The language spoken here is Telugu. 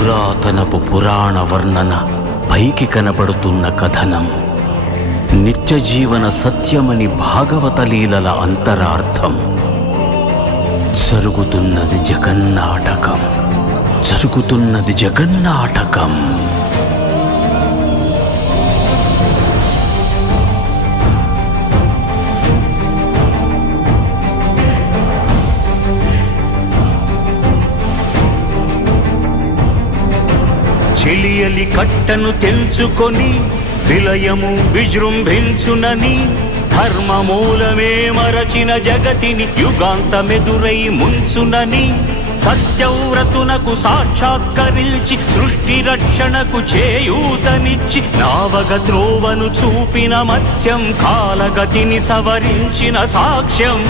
పురాతనపు పురాణ వర్ణన, పైకి కనబడుతున్న కథనం, నిత్య జీవన సత్యమని భాగవత లీలల అంతరార్థం. జరుగుతున్నది జగన్నాటకం, జరుగుతున్నది జగన్నాటకం. చెలియలి కట్టను తెంచుకొని విలయము విజృంభించునని, ధర్మమూలమే మరచిన జగతిని యుగాంతమెదురై ముంచునని, సత్యవ్రతునకు సాక్షాత్కరించి సృష్టి రక్షణకు చేయూతనిచ్చి, నావగ త్రోవను చూపిన మత్స్యం కాలగతిని సవరించిన సాక్ష్యం.